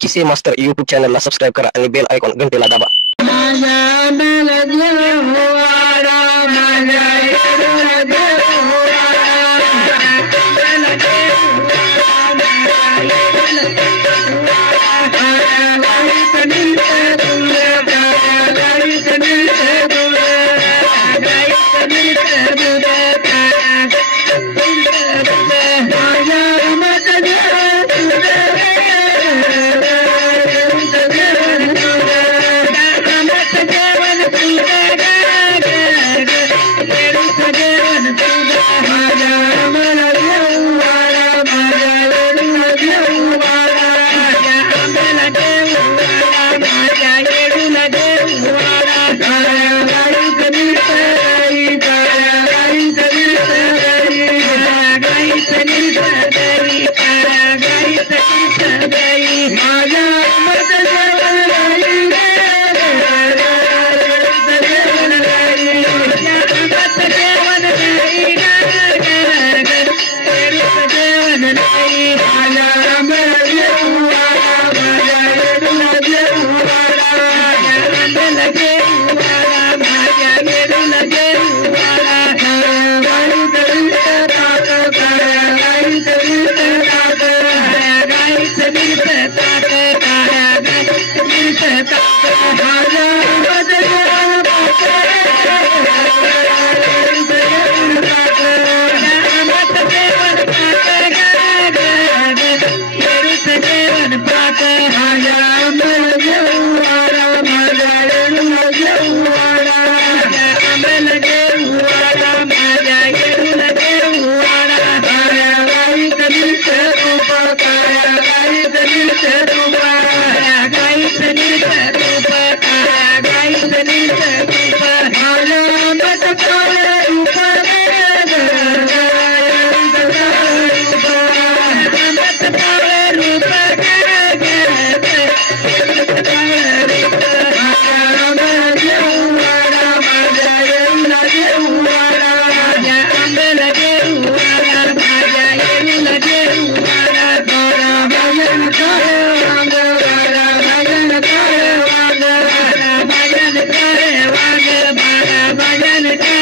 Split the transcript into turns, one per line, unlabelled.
S master YouTube चॅनलला subscribe करा आणि बेल आयकॉन घंटेला दाबा.
செவிப்பே Canada.